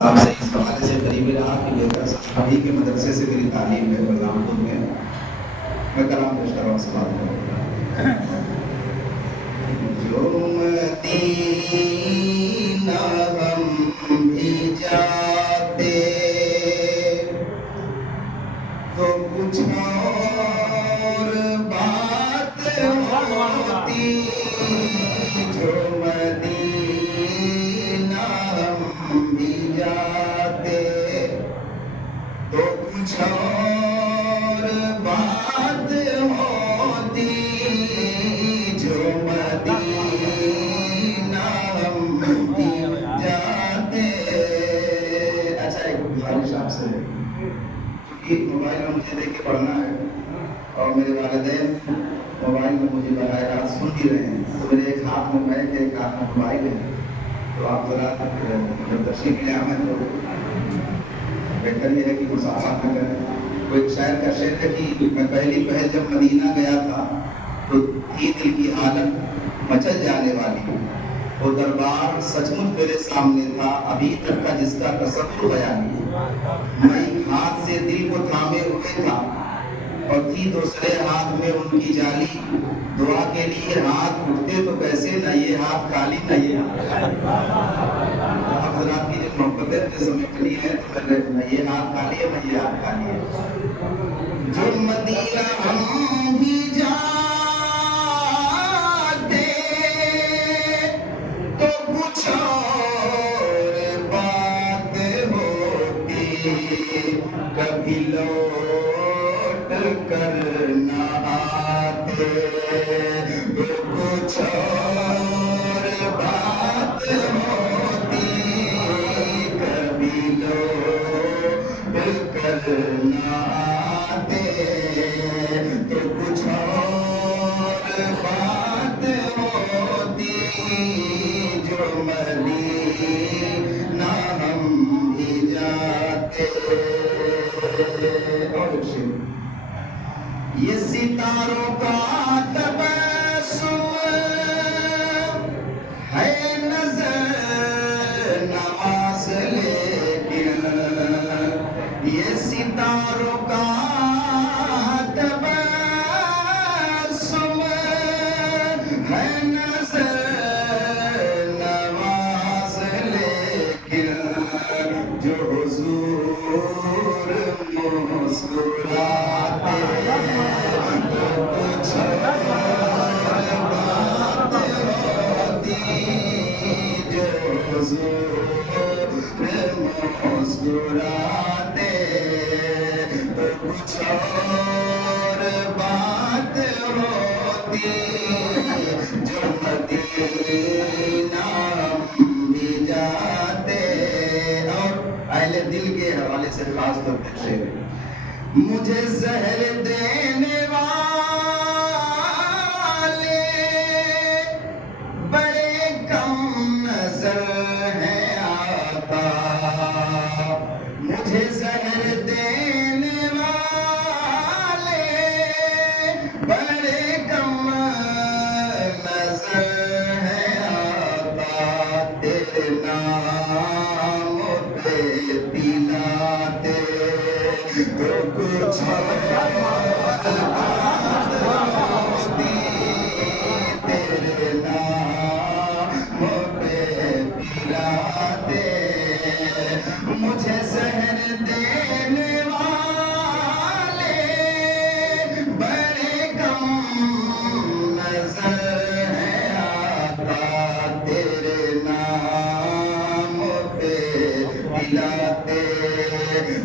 آپ سے اس حوالے سے قریب رہا کہ بیٹا صحابی کے مدرسے سے میری تعلیم ہے بلرامپور میں کلام پیش کر رہا ہوں سوال جو مدینہ ہم بھی جاتے تو کچھ اور بات ہوتی جو مدینہ ہم بھی جاتے تو کچھ اور بات ہوتی جو مدینہ ہم بھی جاتے. اچھا ایک گزارش آپ سے کیونکہ موبائل میں مجھے دیکھ کے پڑھنا ہے اور میرے والدین موبائل میں مجھے براہ راست سن ہی رہے ہیں تو میرے ایک ہاتھ میں میک ہے ایک ہاتھ میں موبائل ہے تو آپ ذرا جب تشریف لے آئیں تو بہتر یہ ہے کہ مسافہ نہ کریں. کوئی شاعر کا شعر ہے کہ میں پہلی پہل جب مدینہ گیا تھا تو تھی دل کی حالت مچل جانے والی وہ دربار سچ مچ میرے سامنے تھا ابھی تک کا جس کا تصور بیانی میں ایک ہاتھ سے دل کو تھامے ہوئے تھا اور تھی دوسرے ہاتھ میں ان کی جالی دعا کے لیے ہاتھ اٹھتے تو کیسے نہ یہ ہاتھ خالی نہ یہ ہاتھ حضرات کی جو محبتیں مجھے سمجھنی ہے تو نہ یہ ہاتھ خالی ہے نہ یہ ہاتھ خالی ہے. جو مدینہ ہم بھی جاتے تو کچھ اور بات ہوتی کبھی لوٹ کر نہ آتے تو کچھ اور بات ہوتی کبھی لوٹ کر نہ آتے تو کچھ اور بات ہوتی جو مدینہ ہم بھی جاتے. اور یہ ستاروں کا تبسم ہے نظر نواز لیکن یہ ستاروں کا تبسم ہے نظر نواز لیکن جو حضور مسکراتے تو کچھ اور بات ہوتی جو حضور مسکراتے تو کچھ اور بات ہوتی جو مدینہ ہم بھی جاتے. اور اہل دل کے حوالے سے خاص طور پر شعر مجھے زہر دینے والے بڑے کم نظر ہیں آقا مجھے زہر دینے والے بڑے کم نظر ہیں آقا تیرے نام پہ پلاتے تو کچھ تیرے نام پہ پلاتے مجھے زہر دینے والے بڑے کم نظر ہیں آقا تیرے نام پہ پلاتے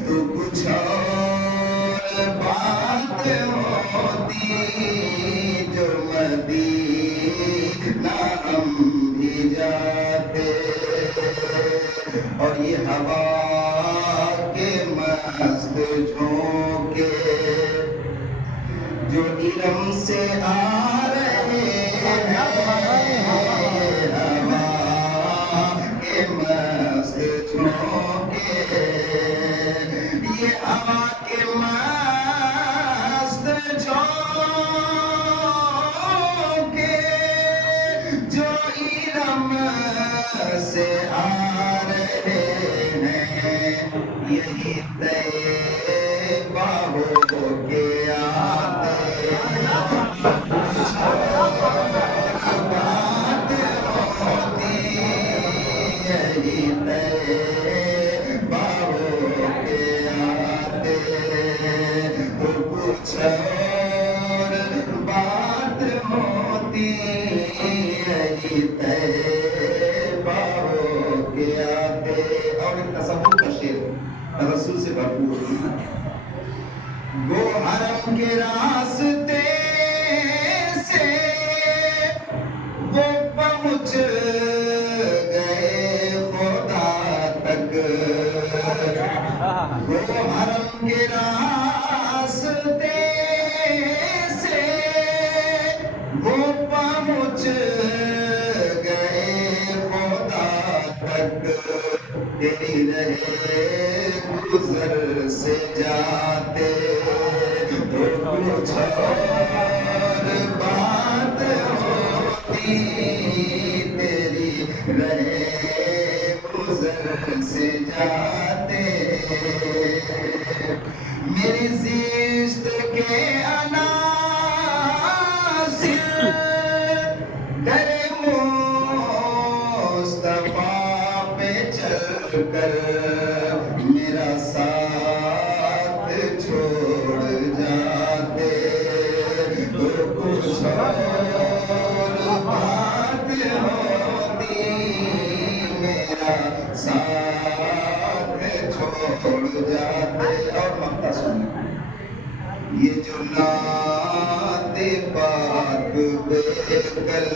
تو کچھ اور بات ہوتی جو مدینہ ہم بھی جاتے. اور یہ ہوا کے مست جھونکے جو علم سے آ رہے ہیں ہوا کے مست جھونکے یہ ہوا کے مست جھونکے جو علم سے آ رہے ہیں یہی طیبہ ہو کے آتے بات ہوتی یہی طیبہ ہو کے آتے تو کچھ اور بات ہوتی یہی طیبہ ہو کے آتے. اور ایک تصور کا شعر رسول سے بھرپور. گو حرم کے راستے سے وہ پہنچ گئے خدا تک. گو حرم کے راستے سے وہ پہنچ گئے خدا تک. تیری رہے گزر سے جاتے تو کچھ اور بات ہوتی تیری رہے گزر سے جاتے. میری زیست کے عناصر در مصطفیٰ پہ چل کر میرا ساتھ چھوڑ جاتے تو کچھ اور بات ہوتی میرا ساتھ چھوڑ جاتے. اور مقطع سنیں. یہ جو نعت پاک بے کل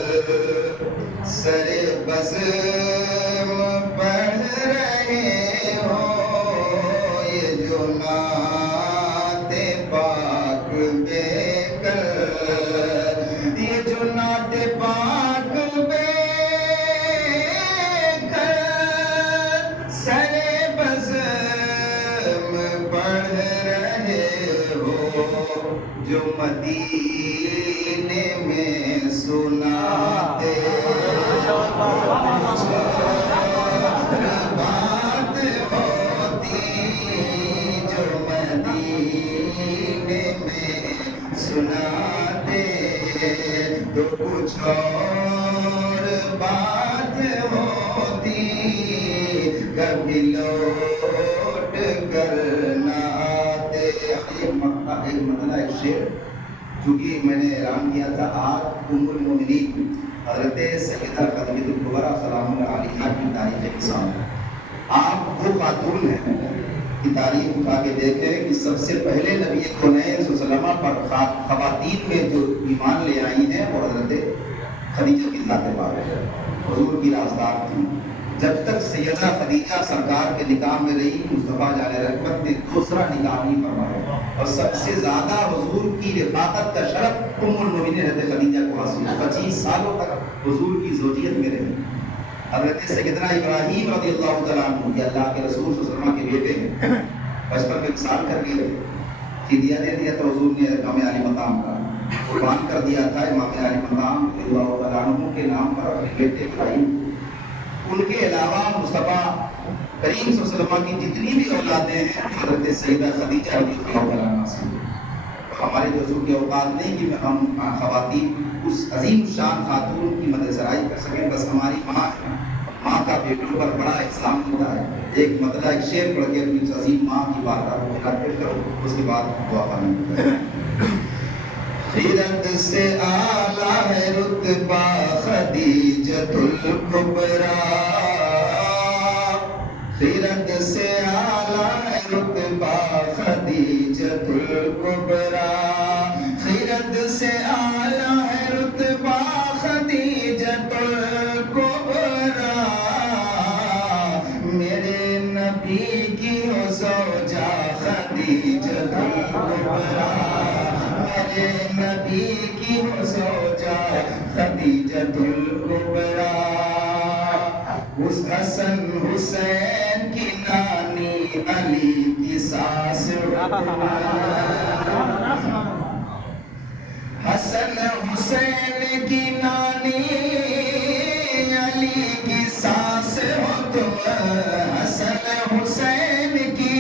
سر بزم پڑھ رہے ہو یہ جو نعت پاک بے کل یہ جو نعت پاک بے کل سر بزم پڑھ رہے ہو جو مدینے میں سناتے بات ہوتی جو مدینے میں سناتے تو کچھ اور بات ہوتی کبھی لوٹ کر نہ آتے. ایک مطلع ایک شعر چونکہ میں نے اعلان کیا تھا آج ام المؤمنین حضرت سیدہ خدیجہ الکبریٰ سلام اللہ علیہا کی تاریخ کے ساتھ آپ وہ خاتون ہیں کی تاریخ اٹھا کے دیکھیں کہ سب سے پہلے نبی کونین صلی اللہ علیہ وسلم پر خواتین میں جو ایمان لے آئی ہیں وہ حضرت خدیجہ کی ذات پاک ہے. حضور کی رازدار تھی. جب تک سیدہ خدیجہ سرکار کے نکاح میں رہی مصطفیٰ جان رحمت نے دوسرا نکاح نہیں فرمایا اور سب سے زیادہ حضور کی رفاقت کا شرف ام المؤمنین حضرت خدیجہ کو حاصل. 25 سالوں تک حضور کی زوجیت میں رہے. حضرت سیدنا ابراہیم رضی اللہ تعالیٰ عنہ کہ اللہ کے رسول صلی اللہ علیہ وسلم کے بیٹے ہیں بچپن میں انسان کر گئے فدیہ دے دیا تو حضور نے امام علی مقام کا قربان کر دیا تھا. امام علی مقام رضی اللہ تعالیٰ عنہ کے نام پر اپنے بیٹے ابراہیم. ان کے علاوہ مصطفیٰ کریم صلی اللہ علیہ وسلم کی جتنی بھی اولادیں ہیں حضرت سیدہ خدیجہ رضی اللہ تعالیٰ عنہ سے. ہمارے جو حضور کے اوقات نہیں کہ ہم خواتین اس عظیم شان خاتون کی مدد سرائی کر سکیں. بس ہماری ماں کا بیٹوں پر بڑا احسان ہوتا ہے. ایک مطلع ایک شعر پڑھ کے اپنی عظیم ماں کی بارگاہ کو پیش کرو اس کے بعد دعا کریں. خرد سے اعلیٰ ہے رتبہ خدیجۃ الکبریٰ خرد سے اعلیٰ ہے رتبہ خدیجۃ الکبریٰ خرد سے اعلیٰ ہے رتبہ خدیجۃ الکبریٰ میرے نبی کی ہو زوجہ خدیجۃ الکبریٰ میرے نبی کی ہو زوجہ خدیجۃ الکبریٰ. اس حسن حسین کی نانی علی کی ساس حسن حسین کی نانی علی کی ساس ہو تم حسن حسین کی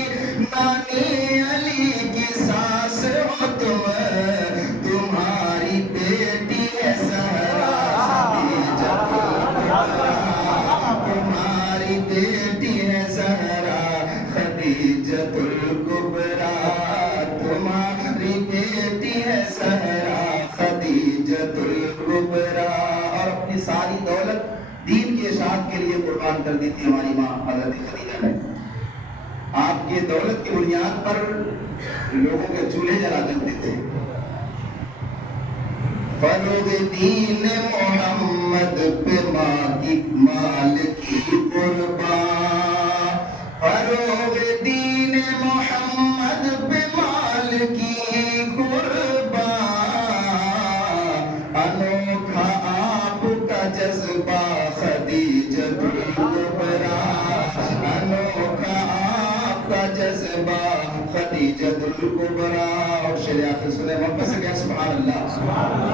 ذات کے لیے قربان کر دی تھی ہماری ماں حضرت خدیجہ نے. آپ کی دولت کی بنیاد پر لوگوں کے چولہے جلا کرتے تھے. فروغ دین محمد پہ مال کی قربان، فروغ دین محمد پہ مال کی قربان، انوکھا آپ کا جذبہ خدیجۃ الکبریٰ، انوکھا آپ کا جذبہ خدیجۃ الکبریٰ. اور شعر آخر سنے محبت سے کیا سبحان اللہ.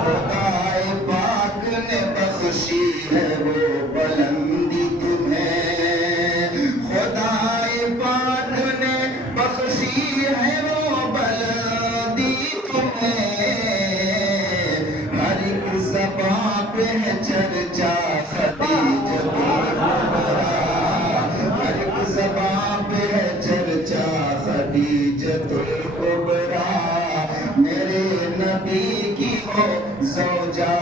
خدائے پاک نے بخشی ہے وہ بلندی تمہیں، خدائے پاک نے بخشی ہے وہ بلندی تمہیں، ہر ایک زبان پہ ہے چرچا خدیجۃ الکبریٰ، ہر ایک زبان پہ ہے چرچا خدیجۃ الکبریٰ. میرے نبی کی وہ زوجہ